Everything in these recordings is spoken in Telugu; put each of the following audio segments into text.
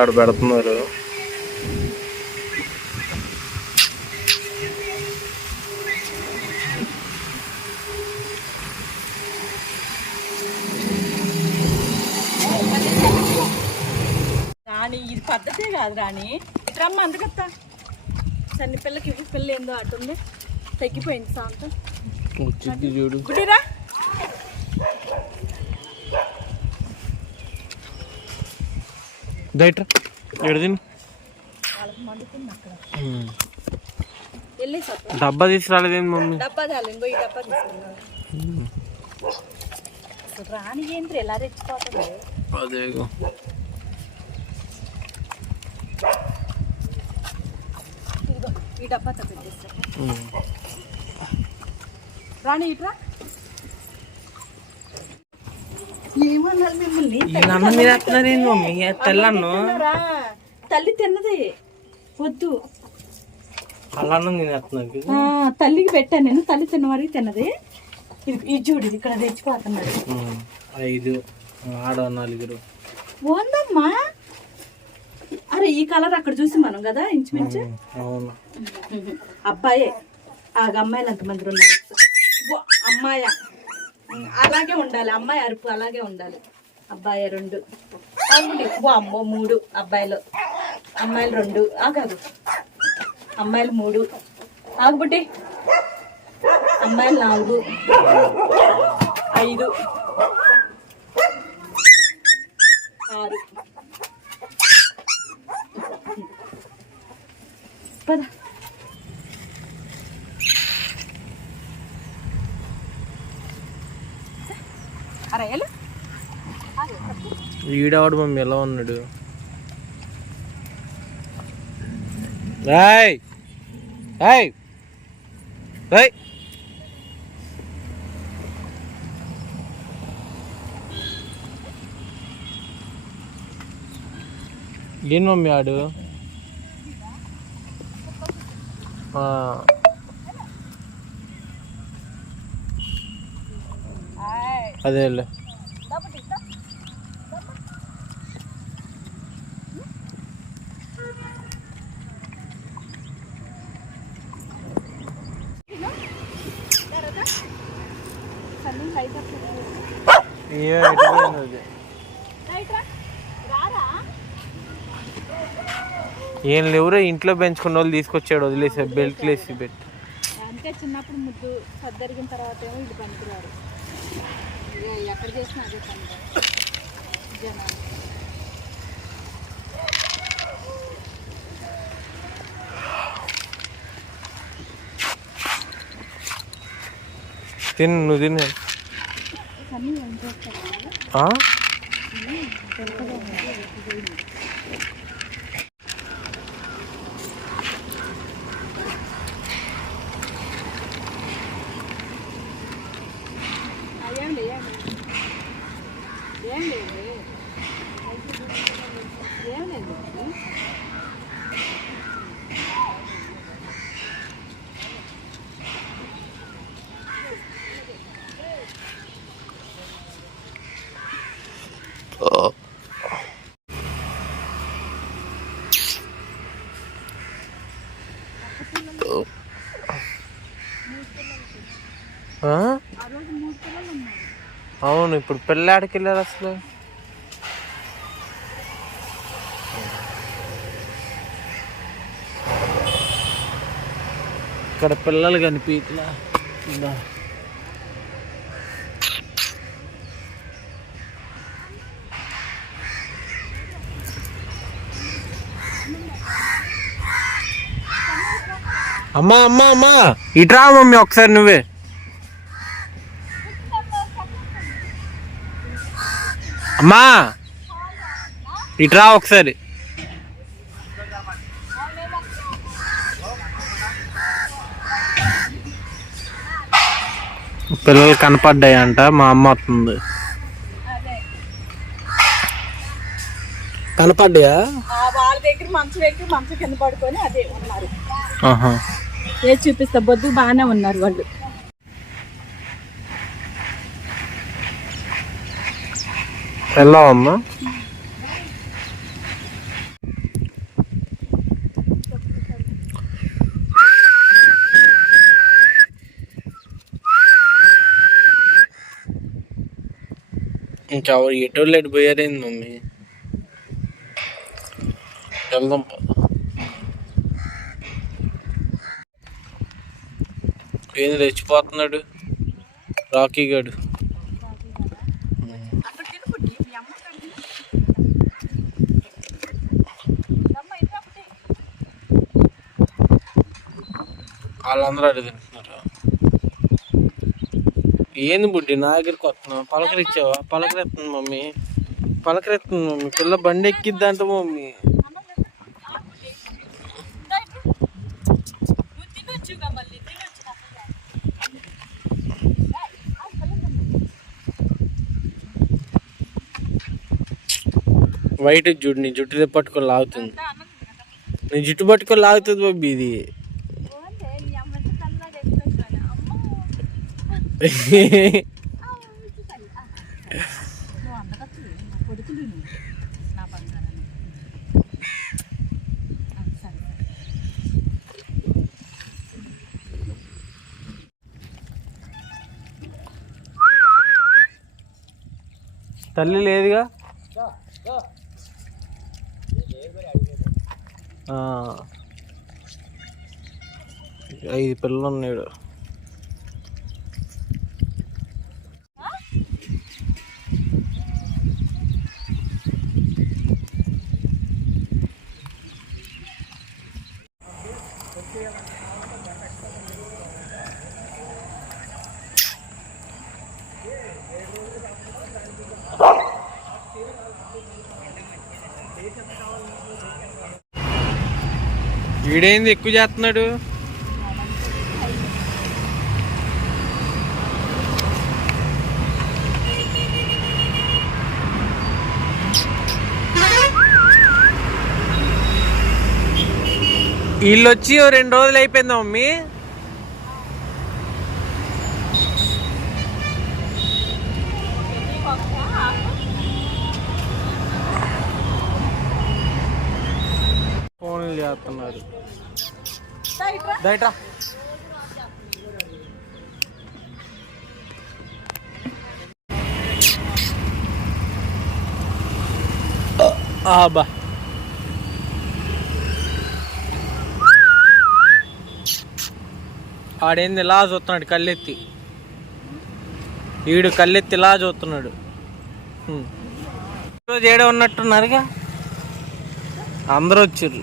ఆడ పెడుతున్నారు. రాణి ఇది పద్ధతే కాదు రాణి. రమ్మ అందుకత్తా సన్ని పిల్లకి పిల్ల ఏందో అటుంది తగ్గిపోయింది సాంతం. గుడిరా దయట్రా ఎడదిని. డబ్బా తీసుకురాలేదేంటి మమ్మీ? డబ్బా ఇంకో ఈ డబ్బా తీసుకున్నాను రాణి ఏంటి ఎలా రెచ్చిపోతుంది అదేగో. ఈ డబ్బా తగ్గిస్తా రాణి ఇట్రా ఏమన్నారు మిమ్మల్ని? మమ్మీ? తెల్లన్ను? తల్లి తిన్నది? వద్దు. తల్లికి పెట్టాను నేను. తల్లి తిన్నవారికి తిన్నది. ఇది ఇది చూడు ఇక్కడ తెచ్చిపోతున్నాడు ఐదు ఆడ నలుగురు ఉందమ్మా. అరే ఈ కలర్ అక్కడ చూసి మనం కదా ఇంచుమించు? అబ్బాయే ఆ అమ్మాయిలు ఎంతమంది ఉన్నారు? అమ్మాయా? అలాగే ఉండాలి. అమ్మాయి అరుపు అలాగే ఉండాలి. అబ్బాయి రెండు. ఆగుండి. అమ్మో మూడు అబ్బాయిలు. అమ్మాయిలు రెండు. ఆగాదు అమ్మాయిలు మూడు. ఆగుబుట్టి అమ్మాయిలు నాలుగు. ఐదు. ఆరు. పద. ఈడవాడు మమ్మీ ఎలా ఉన్నాడు? రాయ్! రాయ్! రాయ్! ఏం మమ్మీ ఆడు? ఆ, అదేలే సన్నీ లైట్ అప్ చేయి. ఏం లేవురా ఇంట్లో పెంచుకున్న వాళ్ళు తీసుకొచ్చాడు వదిలేసా బెల్ట్ లేసి పెట్టి అంటే చిన్నప్పుడు ముద్దు సర్దరిగిన తర్వాత ఏమో ఇల్లు పనికిరారు. ఎక్కడ చేసినా అదే పని. జనాలు. తిను నువ్వు తిను. ఆ? ఏం లేదు ఏం లేదు ఏం లేదు ఆ? ఆ రోజు మూడు పిల్లలు ఉన్నారు అవును ఇప్పుడు పిల్లాడికి వెళ్ళారు అసలు. ఇక్కడ పిల్లలు ఇందా. అమ్మా అమ్మా అమ్మా. ఇట్రా మమ్మీ ఒకసారి నువ్వే. అమ్మా! ఇట్రా ఒకసారి. పిల్లలు కనపడ్డాయంట మా అమ్మ వస్తుంది. కనపడ్డాయా? ఆ వాళ్ళ దగ్గర మంచం ఎక్కి మంచం కింద పడుకొని అదే ఉన్నారు. ఆహా. ఏ చూపిస్తా? బొద్దు బాగానే ఉన్నారు వాళ్ళు. వెళ్ళావమ్మా ఇంకా ఎటు లేట్ పోయారేంది మమ్మీ? వెళ్దాం ఏం రెచ్చిపోతున్నాడు రాకీ గడు. వాళ్ళందరూ అడిగి తింటున్నారు. ఏంది బుడ్డి నా దగ్గరికి వస్తున్నావు? పలకరిచ్చావా పలకరెత్తుంది మమ్మీ. పలకరెత్తుంది మమ్మీ. పిల్ల బండి ఎక్కిద్ది అంట మమ్మీ. వైట్ జుట్టు నీ జుట్టు పట్టుకొని లాగుతుంది. నీ జుట్టు పట్టుకొని లాగుతుంది బాబీ ఇది మీ అమ్మ చల్లగా ఎక్కువ అమ్మ నువ్వు అందగత్తు నా కొడుకులు నువ్వు నా బంగారాన్ని ఆ, సరే తల్లి లేదుగా? ఐదు పిల్లలు ఉన్నాడు వీడేంది ఎక్కువ చేస్తున్నాడు? వీళ్ళు వచ్చి రెండు రోజులు అయిపోయిందా మమ్మీ చేస్తున్నారు ఆబా ఆడేంది ఇలా చూస్తున్నాడు కళ్ళెత్తి. వీడు కళ్ళెత్తి ఇలా చూస్తున్నాడు. ఈరోజు ఏడే ఉన్నట్టున్నారుగా? అందరూ వచ్చారు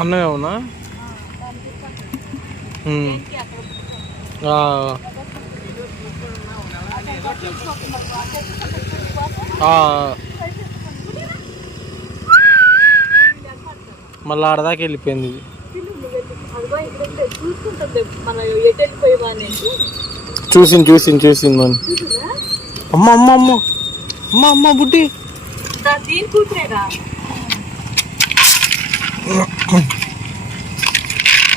అన్నమే అవునా. మళ్ళీ ఆడదాకా వెళ్ళిపోయింది ఇది. చూసింది చూసింది చూసింది మన అమ్మ అమ్మ అమ్మ. అమ్మ అమ్మ బుడ్డి.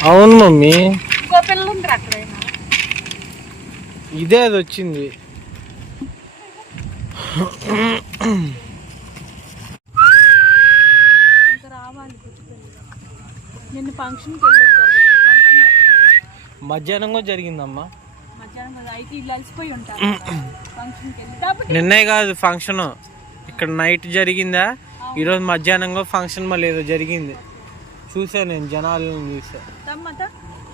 అవును మమ్మీ. ఇదే అది వచ్చింది. ఇంకా రావాలి పుచ్చిపల్లి నిన్న ఫంక్షన్కి వెళ్ళొచ్చారు కదా ఇక్కడ ఫంక్షన్ జరిగింది? మధ్యాహ్నం కూడా జరిగిందమ్మా. నిన్నే కాదు ఫంక్షన్. ఇక్కడ నైట్ జరిగిందా? ఈరోజు మధ్యాహ్నం కూడా ఫంక్షన్ మళ్ళీ ఏదో జరిగింది. చూసా నేను జనాలను చూసా. తమ్మత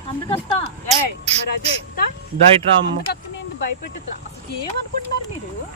అందుకత్తా. ఏ మరి అదే. దా డైట్ రామ్మ. అందుకత్త నేను భయపెట్టుతా. అసలు ఏమనుకుంటున్నారు మీరు?